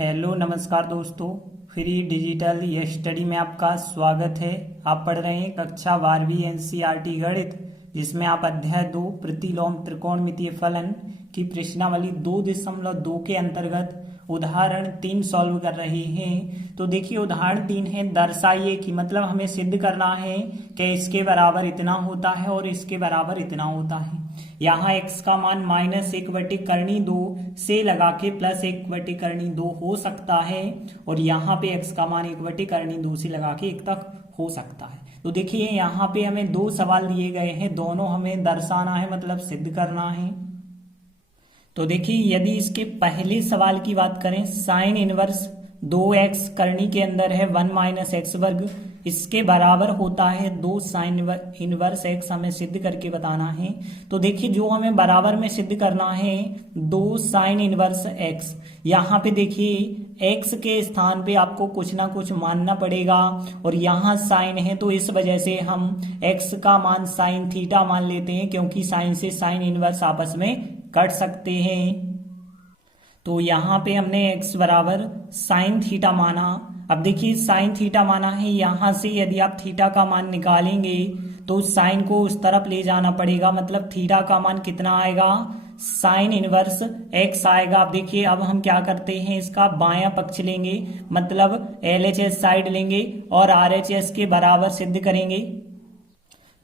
Hello नमस्कार दोस्तों। Free digital study में आपका स्वागत है। आप पढ़ रहे हैं कक्षा 12वीं एनसीईआरटी गणित, जिसमें आप अध्याय 2 प्रतिलोम त्रिकोणमितीय फलन की प्रश्नावली 2.2 के अंतर्गत उदाहरण 3 सॉल्व कर रहे हैं। तो देखिए उदाहरण 3 है, दर्शाइए कि मतलब हमें सिद्ध करना है कि इसके बराबर इतना होता है और इसके बराबर इतना होता है। यहाँ x का मान -1/2 से लगा के +1/2 हो सकता है और यहाँ पे x का मान 1/2 से लगा के 1 तक हो सकता है। तो देखिए यहाँ पे हमें 2 सवाल दिए गए हैं, दोनों हमें दर्शाना है मतलब सिद्ध करना है। तो देखिए यदि इसके पहले सवाल की बात करें, साइन इनवर्स 2x करनी के अंदर है 1 - x वर्ग, इसके बराबर होता है 2 साइन इनवर्स x, हमें सिद्ध करके बताना है। तो देखिए जो हमें बराबर में सिद्ध करना है 2 साइन इनवर्स x, यहाँ पे देखिए x के स्थान पे आपको कुछ ना कुछ मानना पड़ेगा और यहाँ साइन है तो इस वजह से हम x का मान साइन थीटा मान लेते हैं, क्योंकि साइन से साइन इनवर्स आपस में कट सकते हैं। तो यहाँ पे हमने x बराबर साइन थीटा माना। अब देखिए साइन थीटा माना है, यहाँ से यदि आप थीटा का मान निकालेंगे तो साइन को उस तरफ ले जाना पड़ेगा, मतलब थीटा का मान कितना आएगा, साइन इनवर्स x आएगा। अब देखिए अब हम क्या करते हैं, इसका बायां पक्ष लेंगे, मतलब LHS साइड लेंगे और RHS के बराबर सिद्ध करेंगे।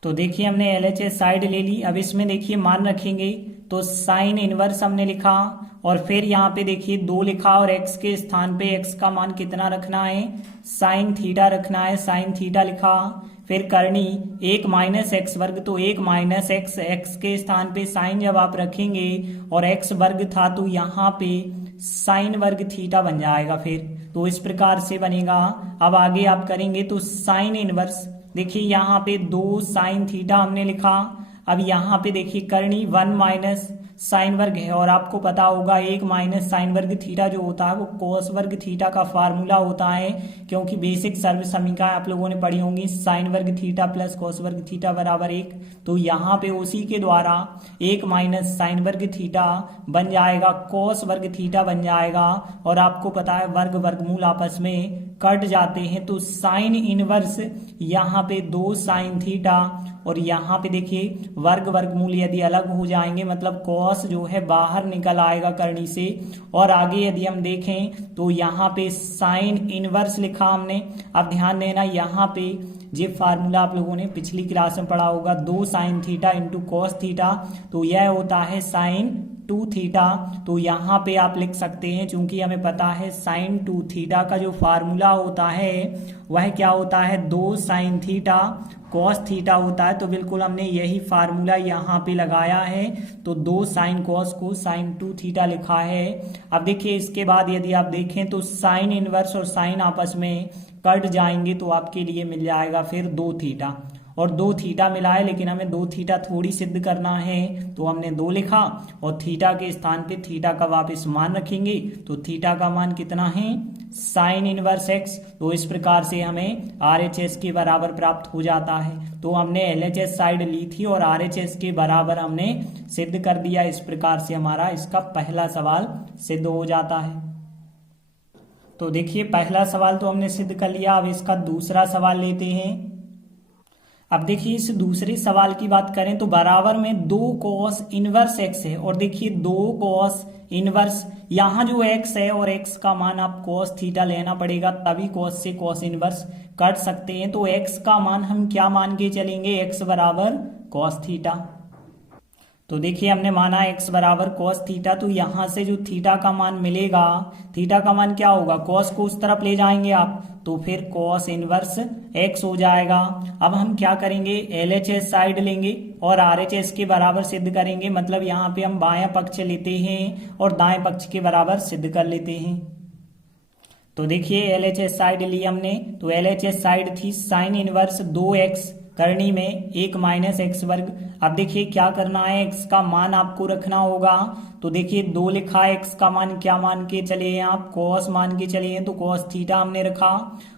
तो देखिए हमने LHS साइड ले ली। अब इसमें देखिए मान रखेंगे तो साइन इनवर्स हमने लिखा और फिर यहाँ पे देखिए 2 लिखा और x के स्थान पे x का मान कितना रखना है, साइन थीटा रखना है, साइन थीटा लिखा। फिर करनी 1 - x वर्ग, तो 1 - x के स्थान पे साइन जब आप रखेंगे और x वर्ग था तो यहाँ पे साइन वर्ग थीटा बन जाएगा। फिर तो इस प्रकार से बनेगा। अब आगे आप करेंगे तो साइन इनवर्स, देखिए यहाँ पे 2 साइन थीटा हमने लिखा। अब यहाँ पे देखिए करनी 1 - साइन वर्ग है और आपको पता होगा 1 - साइन वर्ग थीटा जो होता है वो कोस वर्ग थीटा का फार्मूला होता है, क्योंकि बेसिक सर्व समीकरण आप लोगों ने पढ़ी होंगी, साइन वर्ग थीटा प्लस कोस वर्ग थीटा बराबर 1। तो यहाँ पे उसी के द्वारा 1 - साइन वर्ग थीटा बन जाएगा, कोस वर्ग थीटा बन जाएगा और आपको पता है वर्ग वर्गमूल आपस में कट जाते हैं। तो साइन इनवर्स यहाँ पे 2 साइन थीटा और यहाँ पे देखिए वर्ग वर्गमूल यदि अलग हो जाएंगे मतलब कॉस जो है बाहर निकल आएगा करनी से। और आगे यदि हम देखें तो यहाँ पे साइन इनवर्स लिखा हमने। अब ध्यान देना यहाँ पे ये फार्मूला आप लोगों ने पिछली क्लास में पढ़ा होगा, 2 sine theta into cos theta, तो यह होता है साइन 2 थीटा। तो यहाँ पे आप लिख सकते हैं, चूंकि हमें पता है साइन 2 थीटा का जो फार्मूला होता है वह क्या होता है, 2 साइन थीटा कॉस थीटा होता है। तो बिल्कुल हमने यही फार्मूला यहाँ पे लगाया है, तो 2 साइन कॉस को साइन 2 थीटा लिखा है। अब देखिए इसके बाद यदि आप देखें तो साइन इनवर्स और साइन आपस में कट जाएंगे तो आपके लिए मिल जाएगा फिर 2 थीटा और 2 थीटा मिला है, लेकिन हमें 2 थीटा थोड़ी सिद्ध करना है तो हमने 2 लिखा और थीटा के स्थान पे थीटा का वापस मान रखेंगे। तो थीटा का मान कितना है, साइन इनवर्स x। तो इस प्रकार से हमें RHS के बराबर प्राप्त हो जाता है। तो हमने LHS साइड ली थी और RHS के बराबर हमने सिद्ध कर दिया। इस प्रकार से हमारा इसका पहला सवाल सिद्ध हो जाता है। तो देखिए पहला सवाल तो हमने सिद्ध कर लिया। अब इसका दूसरा सवाल लेते हैं। अब देखिए इस दूसरे सवाल की बात करें तो बराबर में 2 कॉस इनवर्स x है और देखिए 2 कॉस इनवर्स, यहाँ जो x है और x का मान आप कॉस थीटा लेना पड़ेगा, तभी कॉस से कॉस इनवर्स कट सकते हैं। तो x का मान हम क्या मान के चलेंगे, x बराबर कॉस थीटा। तो देखिए हमने माना x बराबर कॉस थीटा, तो यहाँ से जो थीटा का मान मिलेगा, थीटा का मान क्या होगा, कॉस को उस तरफ ले जाएंगे आप तो फिर कॉस इनवर्स x हो जाएगा। अब हम क्या करेंगे, LHS साइड लेंगे और RHS के बराबर सिद्ध करेंगे, मतलब यहाँ पे हम बायां पक्ष लेते हैं और दाएं पक्ष के बराबर सिद्ध कर लेते हैं। तो देखिए LHS साइड ली हमने, तो LHS साइड थी साइन इनवर्स 2x करनी में 1 - x वर्ग। अब देखिए क्या करना है, x का मान आपको रखना होगा। तो देखिए 2 लिखा है, x का मान क्या मान के चले हैं आप, cos मान के चले हैं, तो cos थीटा हमने रखा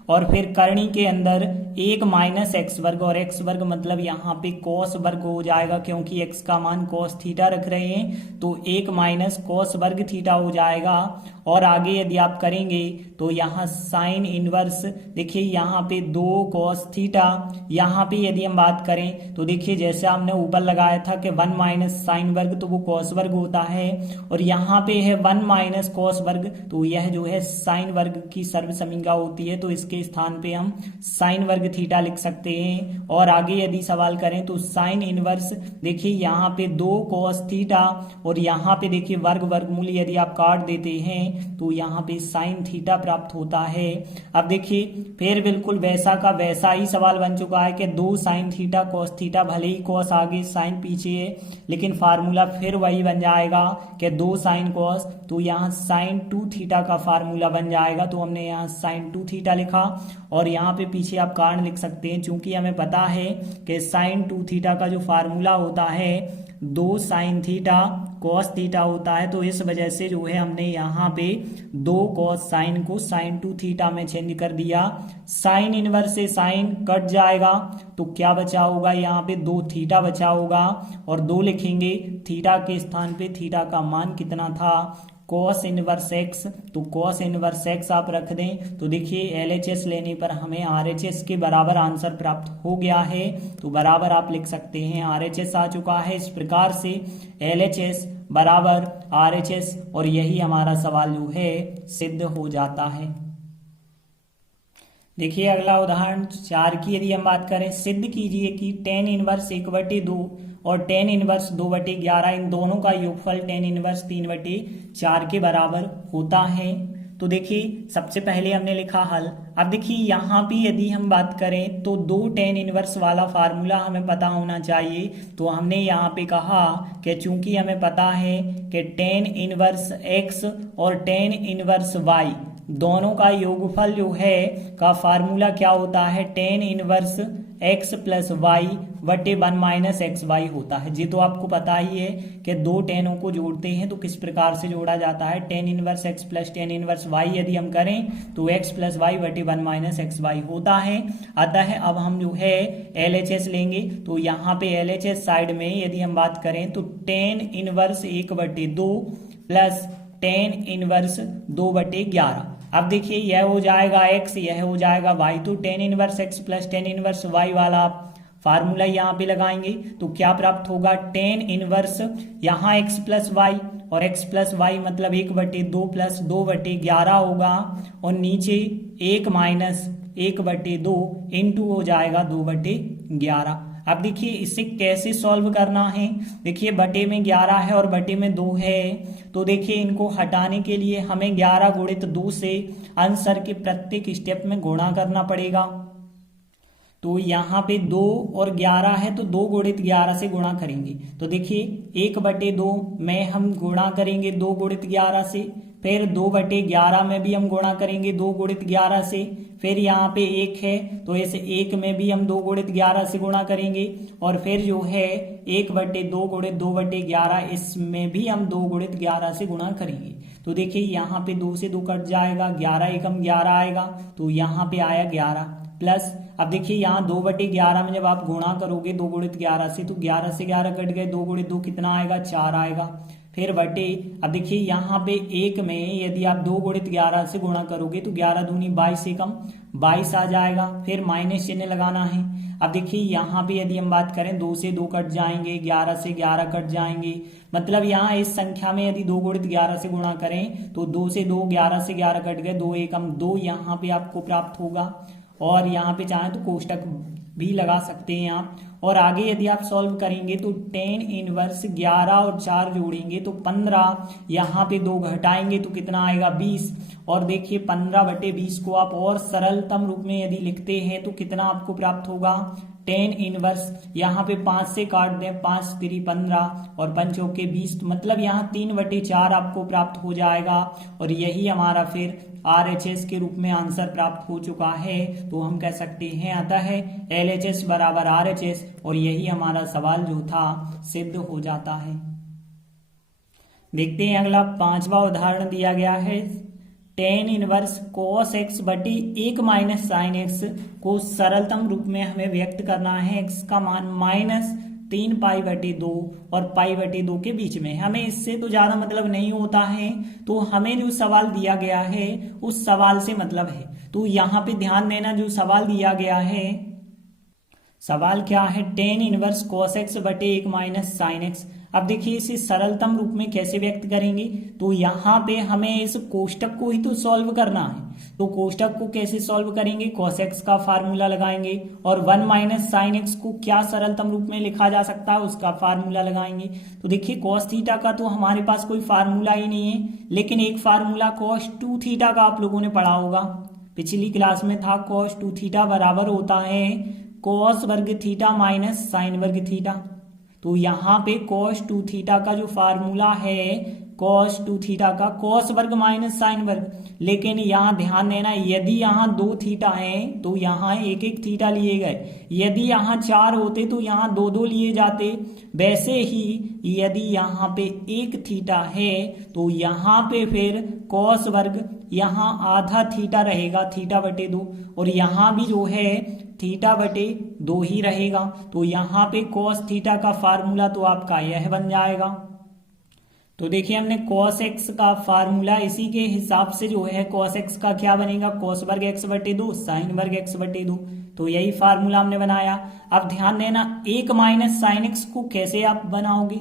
और फिर करनी के अंदर 1 माइनस एक्स वर्ग, और एक्स वर्ग मतलब यहाँ पे कॉस वर्ग हो जाएगा, क्योंकि एक्स का मान कॉस थीटा रख रहे हैं, तो 1 माइनस कॉस वर्ग थीटा हो जाएगा। और आगे यदि आप करेंगे तो यहाँ साइन इनवर्स, देखिए यहाँ पे 2 कॉस थीटा, यहाँ पे यदि हम बात करें तो देखिए जैसे हमने ऊपर लगाया था कि 1 माइनस साइन वर्ग, तो वो कॉस वर्ग होता है, और यहाँ पे है 1 माइनस कॉस वर्ग, तो यह जो है साइन वर्ग की सर्वसमीका होती है, तो इसके स्थान पे हम साइन वर्ग थीटा लिख सकते हैं। और आगे यदि सवाल करें तो साइन इनवर्स, देखिए यहाँ पे 2 कॉस थीटा, और यहाँ पे देखिए वर्ग वर्गमूल यदि आप काट देते हैं तो यहाँ पे साइन थीटा प्राप्त होता है। अब देखिए फिर बिल्कुल वैसा का वैसा ही सवाल बन चुका है कि 2 साइन थीटा कॉस थीटा, भले ही कॉस आगे साइन पीछे है, लेकिन फार्मूला फिर वही बन जाएगा कि 2 साइन कॉस, तो यहाँ साइन 2 थीटा का फार्मूला बन जाएगा। तो हमने यहाँ साइन 2 थीटा लिखा, और यहाँ पे पीछे आप कारण लिख सकते हैं, चूंकि हमें पता है कि साइन 2 थीटा का जो फार्मूला होता है 2 साइन थीटा कॉस थीटा होता है, तो इस वजह से जो है हमने यहाँ पे 2 कॉस साइन को साइन 2 थीटा में चेंज कर दिया। साइन इनवर्स से साइन कट जाएगा, तो क्या बचा होगा, यहाँ पे 2 थीटा बचा होगा, और 2 लिखेंगे, थीटा के स्थान पे थीटा का मान कितना था, कॉस इनवर्स एक्स, तो कॉस इनवर्स एक्स आप रख दें, तो देखिए एलएचएस लेने पर हमें आरएचएस के बराबर आंसर प्राप्त हो गया है, तो बराबर आप लिख सकते हैं आरएचएस आ चुका है। इस प्रकार से एलएचएस बराबर आरएचएस, और यही हमारा सवाल जो है सिद्ध हो जाता है। देखिए अगला उदाहरण 4 की यदि हम बात करें, सिद्ध कीजिए कि tan इनवर्स 1/2 और tan इनवर्स 2/11 इन दोनों का योगफल tan इनवर्स 3/4 के बराबर होता है। तो देखिए सबसे पहले हमने लिखा हल। अब देखिए यहाँ पे यदि हम बात करें तो 2 tan इनवर्स वाला फार्मूला हमें पता होना चाहिए, तो हमने यहाँ पे कहा कि चूंकि हमें पता है कि tan इनवर्स x और tan इनवर्स y दोनों का योगफल जो है का फार्मूला क्या होता है, tan inverse x plus y बटे 1 माइनस एक्स वाई होता है। जी तो आपको पता ही है कि 2 टेनों को जोड़ते हैं तो किस प्रकार से जोड़ा जाता है, tan inverse x plus tan inverse y यदि हम करें तो x प्लस वाई बटे 1 माइनस एक्स वाई होता है। अतः अब हम जो है LHS लेंगे, तो यहाँ पे LHS साइड में यदि हम बात करें तो tan inverse 1/2 plus tan inverse 2/11। अब देखिए यह हो जाएगा x, यह हो जाएगा y, तो tan inverse x plus tan inverse y वाला फार्मूला यहाँ पे लगाएंगे तो क्या प्राप्त होगा, tan इनवर्स यहाँ x प्लस वाई, और x प्लस वाई मतलब 1/2 प्लस 2/11 होगा, और नीचे 1 माइनस 1/2 इंटू हो जाएगा 2/11। अब देखिए इसे कैसे सॉल्व करना है, देखिए बटे में 11 है और बटे में 2 है, तो देखिए इनको हटाने के लिए हमें 11 गुणित 2 से आंसर के प्रत्येक स्टेप में गुणा करना पड़ेगा। तो यहाँ पे 2 और 11 है तो 2 गुणित 11 से गुणा करेंगे, तो देखिए 1/2 में हम गुणा करेंगे 2 गुणित 11 से, फिर 2/11 में भी हम गुणा करेंगे 2 गुणित 11 से, फिर यहाँ पे 1 है तो इस 1 में भी हम 2 गुणित 11 से गुणा करेंगे, और फिर जो है 1/2 गुणित 2/11 इसमें भी हम 2 गुणित 11 से गुणा करेंगे। तो देखिए यहाँ पे 2 से 2 कट जाएगा, 11 एकम 11 आएगा, तो यहाँ पे आया 11 प्लस। अब देखिए यहाँ 2/11 में जब आप गुणा करोगे 2 गुणित 11 से, तो 11 से 11 कट गए, 2 गुणित 2 कितना आएगा, 4 आएगा, फिर बटे। अब देखिए यहाँ पे 1 में यदि आप 2 गुणित 11 से गुणा करोगे तो 11 दूनी 22 एकम 22 आ जाएगा, फिर माइनस चिन्ह लगाना है। अब देखिए यहाँ पे यदि हम बात करें 2 से 2 कट जाएंगे, 11 से 11 कट जाएंगे, मतलब यहाँ इस संख्या में यदि 2 गुणित 11 से गुणा करें तो 2 से 2 11 से 11 कट गए, 2 एकम 2 यहाँ पे आपको प्राप्त होगा, और यहाँ पे चाहें तो कोष्टक भी लगा सकते हैं आप। और आगे यदि आप सॉल्व करेंगे तो tan इनवर्स 11 और 4 जोड़ेंगे तो 15, यहाँ पे 2 घटाएंगे तो कितना आएगा 20, और देखिए 15/20 को आप और सरलतम रूप में यदि लिखते हैं तो कितना आपको प्राप्त होगा, tan इनवर्स यहाँ पे 5 से काट दें, 5 3 15 और 5 चौके 20, मतलब यहाँ 3/4 आपको प्राप्त हो जाएगा, और यही हमारा फिर RHS के रूप में आंसर प्राप्त हो चुका है। तो हम कह सकते हैं अतः LHS बराबर RHS, और यही हमारा सवाल जो था सिद्ध हो जाता है। देखते हैं अगला 5वां उदाहरण दिया गया है, टेन इनवर्स कॉस एक्स बटे 1 माइनस साइन एक्स को सरलतम रूप में हमें व्यक्त करना है। एक्स का मान -3 पाई/2 और पाई/2 के बीच में। हमें इससे तो ज्यादा मतलब नहीं होता है, तो हमें जो सवाल दिया गया है उस सवाल से मतलब है। तो यहाँ पे ध्यान देना, जो सवाल दिया गया है, सवाल क्या है, टेन इनवर्स कॉस एक्स बटे 1 माइनस साइन एक्स। अब देखिए इसे सरलतम रूप में कैसे व्यक्त करेंगे, तो यहाँ पे हमें इस कोष्टक को ही तो सॉल्व करना है। तो कोष्टक को कैसे सॉल्व करेंगे, कॉस एक्स का फार्मूला लगाएंगे और 1 माइनस साइन एक्स को क्या सरलतम रूप में लिखा जा सकता है उसका फार्मूला लगाएंगे। तो देखिए कॉस थीटा का तो हमारे पास कोई फार्मूला ही नहीं है, लेकिन एक फार्मूला कॉस 2 थीटा का आप लोगों ने पढ़ा होगा, पिछली क्लास में था। कॉस 2 थीटा बराबर होता है कॉस वर्ग थीटा माइनस साइन वर्ग थीटा। तो यहाँ पे cos 2 थीटा का जो फार्मूला है, cos 2 थीटा का cos वर्ग माइनस साइन वर्ग, लेकिन यहाँ ध्यान देना, यदि यहाँ 2 थीटा है तो यहाँ 1 थीटा लिए गए, यदि यहाँ 4 होते तो यहाँ 2 लिए जाते। वैसे ही यदि यहाँ पे 1 थीटा है तो यहाँ पे फिर cos वर्ग यहाँ आधा थीटा रहेगा, θ/2, और यहाँ भी जो है θ/2 ही रहेगा। तो यहाँ पे cos थीटा का फार्मूला तो आपका यह बन जाएगा। तो देखिए हमने cos x का फार्मूला, इसी के हिसाब से जो है cos x का क्या बनेगा, cos वर्ग x/2 साइन वर्ग x/2। तो यही फार्मूला हमने बनाया। अब ध्यान देना, 1 माइनस साइन एक्स को कैसे आप बनाओगे,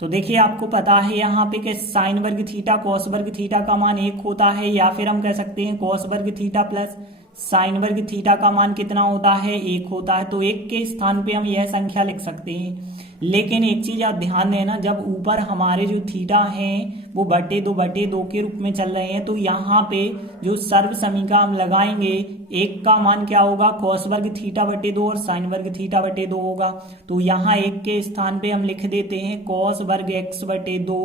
तो देखिए आपको पता है यहाँ पे कि साइन वर्ग थीटा कॉस वर्ग थीटा का मान 1 होता है, या फिर हम कह सकते हैं कॉस वर्ग थीटा प्लस साइन वर्ग थीटा का मान कितना होता है, 1 होता है। तो 1 के स्थान पे हम यह संख्या लिख सकते हैं। लेकिन एक चीज आप ध्यान देना, जब ऊपर हमारे जो थीटा हैं वो बटे दो के रूप में चल रहे हैं, तो यहाँ पे जो सर्व समीकरण हम लगाएंगे, 1 का मान क्या होगा, कॉस वर्ग θ/2 और साइन वर्ग θ/2 होगा। तो यहाँ 1 के स्थान पे हम लिख देते हैं कॉस वर्ग x/2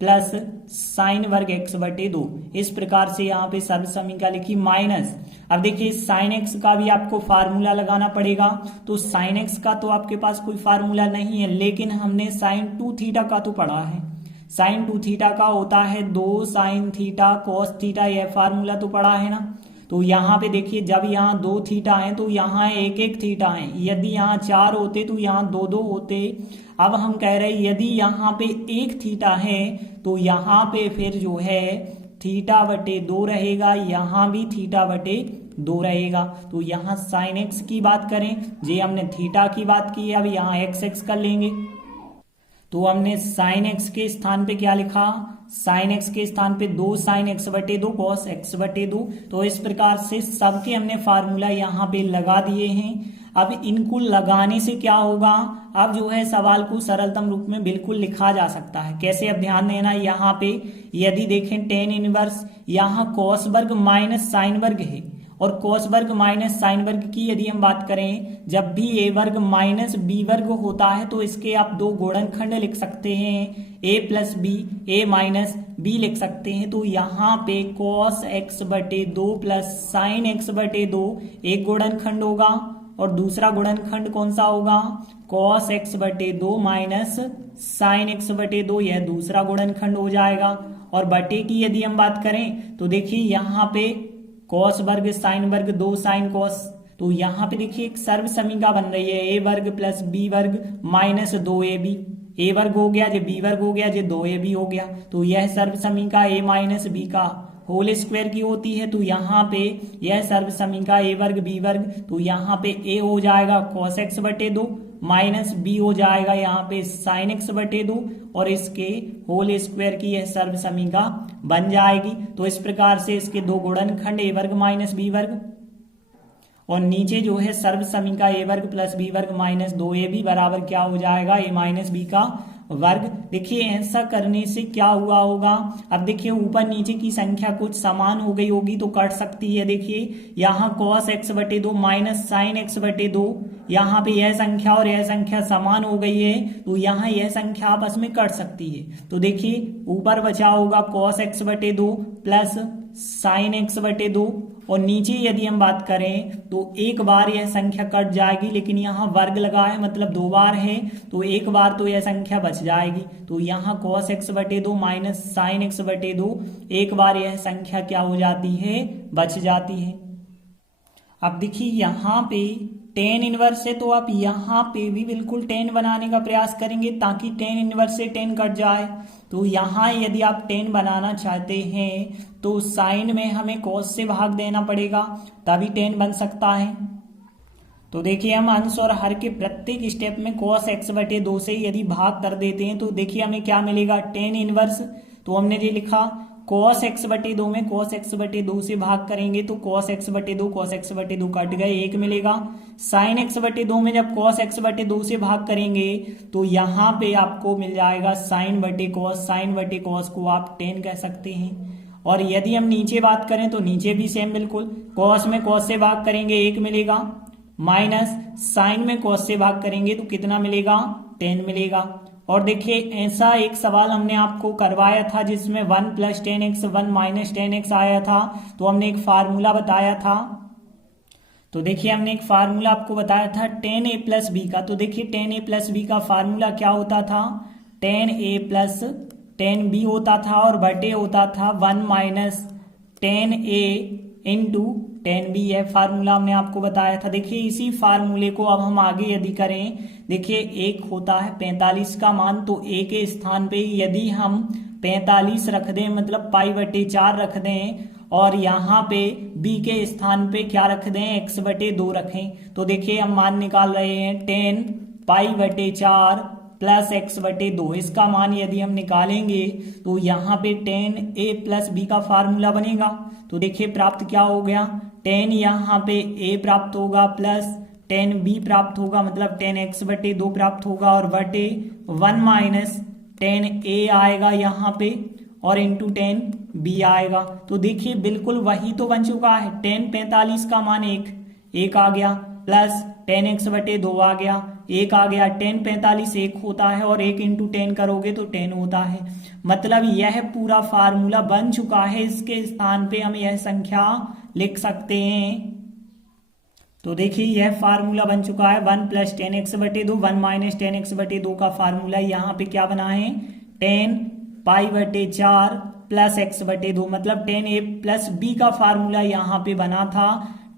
प्लस साइन वर्ग x/2। इस प्रकार से यहाँ पे सर्व समीकरण लिखी माइनस। अब देखिए साइन एक्स का भी आपको फार्मूला लगाना पड़ेगा। तो साइन एक्स का तो आपके पास कोई फार्मूला नहीं है, लेकिन हमने साइन 2 थीटा का तो पढ़ा है। साइन 2 थीटा का होता है 2 साइन थीटा कॉस थीटा, यह फार्मूला तो पढ़ा है ना। तो यहाँ पे देखिए जब यहाँ 2 थीटा है तो यहाँ 1 थीटा है, यदि यहाँ 4 होते तो यहाँ 2 होते। अब हम कह रहे हैं यदि यहाँ पे 1 थीटा है तो यहाँ पे फिर जो है θ/2 रहेगा, यहाँ भी θ/2 रहेगा। तो यहाँ साइन एक्स की बात करें, जे हमने थीटा की बात की है, अब यहाँ x कर लेंगे। तो हमने साइन एक्स के स्थान पे क्या लिखा, साइन एक्स के स्थान पे 2 साइन x/2 कॉस x/2। तो इस प्रकार से सबके हमने फार्मूला यहाँ पे लगा दिए हैं। अब इनको लगाने से क्या होगा, अब जो है सवाल को सरलतम रूप में बिल्कुल लिखा जा सकता है। कैसे, अब ध्यान देना, यहाँ पे यदि देखें टेन इनवर्स, यहाँ कॉस वर्ग माइनस साइन वर्ग है, और कॉस वर्ग माइनस साइन वर्ग की यदि हम बात करें, जब भी a वर्ग माइनस b वर्ग होता है तो इसके आप 2 गुणनखंड लिख सकते हैं, a plus b, a minus b लिख सकते हैं। तो यहाँ पे cos x/2 plus sign x/2 एक गुणनखंड होगा, और दूसरा गुणनखंड कौन सा होगा, cos x/2 minus sign x/2, यह दूसरा गुणनखंड हो जाएगा। और बटे की यदि हम बात करें तो देखिए यहाँ पे कॉस वर्ग साइन वर्ग 2 साइन कॉस, तो यहाँ पे देखिए एक सर्व समीकरण बन रही है, a वर्ग प्लस b वर्ग माइनस 2ab, a वर्ग हो गया, जे b वर्ग हो गया, जे 2ab हो गया। तो यह सर्व समीकरण a माइनस b का होल स्क्वायर की होती है। तो यहाँ पे यह सर्व समीकरण a वर्ग b वर्ग, तो यहाँ पे a हो जाएगा cos x/2 माइनस b हो जाएगा यहाँ पे साइन x/2, और इसके होल स्क्वायर की यह सर्व समीकरण बन जाएगी। तो इस प्रकार से इसके 2 गुणनखंड a वर्ग माइनस b वर्ग, और नीचे जो है सर्व समीकरण a वर्ग प्लस b वर्ग माइनस 2ab बराबर क्या हो जाएगा, a माइनस b का वर्ग। देखिए ऐसा करने से क्या हुआ होगा, अब देखिए ऊपर नीचे की संख्या कुछ समान हो गई होगी तो कट सकती है। देखिए यहाँ cos x/2 minus sign x/2, यहाँ पे यह संख्या और यह संख्या समान हो गई है, तो यहाँ यह संख्या आपस में कट सकती है। तो देखिए ऊपर बचा होगा cos x/2 plus sign x/2, और नीचे यदि हम बात करें तो एक बार यह संख्या कट जाएगी, लेकिन यहाँ वर्ग लगा है मतलब 2 बार है तो एक बार तो यह संख्या बच जाएगी। तो यहाँ cos x/2 minus sin x/2 एक बार यह संख्या क्या हो जाती है, बच जाती है। अब देखिए यहाँ पे tan इनवर्स है तो आप यहाँ पे भी बिल्कुल tan बनाने का प्रयास करेंगे ताकि tan इनवर्स से tan कट जाए। तो यहाँ यदि आप tan बनाना चाहते हैं तो साइन में हमें cos से भाग देना पड़ेगा तभी tan बन सकता है। तो देखिए हम अंश और हर के प्रत्येक स्टेप में cos x/2 से यदि भाग कर देते हैं तो देखिए हमें क्या मिलेगा, tan इनवर्स। तो हमने ये लिखा cos x/2 में cos x/2 से भाग करेंगे तो cos x/2 कट गए, 1 मिलेगा। sin x/2 में जब cos x/2 से भाग करेंगे तो यहाँ पे आपको मिल जाएगा sin/cos को आप tan कह सकते हैं। और यदि हम नीचे बात करें तो नीचे भी सेम बिल्कुल, cos में cos से भाग करेंगे 1 मिलेगा, माइनस साइन में cos से भाग करेंगे तो कितना मिलेगा, tan मिलेगा। और देखिए ऐसा एक सवाल हमने आपको करवाया था जिसमें 1 + 10x 1 - 10x आया था, तो हमने एक फार्मूला बताया था। तो देखिए हमने एक फार्मूला आपको बताया था tan a + b का। तो देखिए tan a + b का फार्मूला क्या होता था, tan a + tan b होता था और बटे होता था 1 - tan a × tan b। यह फार्मूला हमने आपको बताया था। देखिए इसी फार्मूले को अब हम आगे यदि करें, देखिए एक होता है 45 का मान, तो a के स्थान पे यदि हम 45 रख दें मतलब π/4 रख दें और यहाँ पे b के स्थान पे क्या रख दें, x/2 रखें। तो देखिए हम मान निकाल रहे हैं tan π/4 + x/2। इसका मान यदि हम निकालेंगे तो यहाँ पे tan a + b का फार्मूला बनेगा। तो देखिए प्राप्त क्या हो गया, tan यहाँ पे a प्राप्त होगा प्लस tan b प्राप्त होगा मतलब tan x/2 प्राप्त होगा और बटे 1 - tan a आएगा यहाँ पे और इंटू tan b आएगा। तो देखिए बिल्कुल वही तो बन चुका है, tan 45 का मान 1 आ गया प्लस tan x/2 आ गया, 1 आ गया। tan 45 1 होता है और 1 × tan करोगे तो tan होता है। मतलब यह पूरा फार्मूला बन चुका है, इसके स्थान पे हम यह संख्या लिख सकते हैं। तो देखिए यह फार्मूला बन चुका है 1 + 10x/2 1 - 10x/2 का फार्मूला यहाँ पे क्या बना है, tan π/4 + x/2 मतलब tan a + b का फार्मूला यहाँ पे बना था।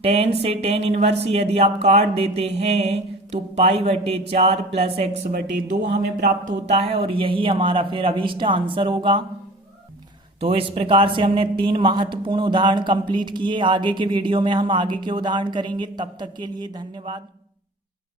tan से tan इनवर्स यदि आप काट देते हैं तो π/4 + x/2 हमें प्राप्त होता है और यही हमारा फिर अभीष्ट आंसर होगा। तो इस प्रकार से हमने 3 महत्वपूर्ण उदाहरण कंप्लीट किए। आगे के वीडियो में हम आगे के उदाहरण करेंगे। तब तक के लिए धन्यवाद।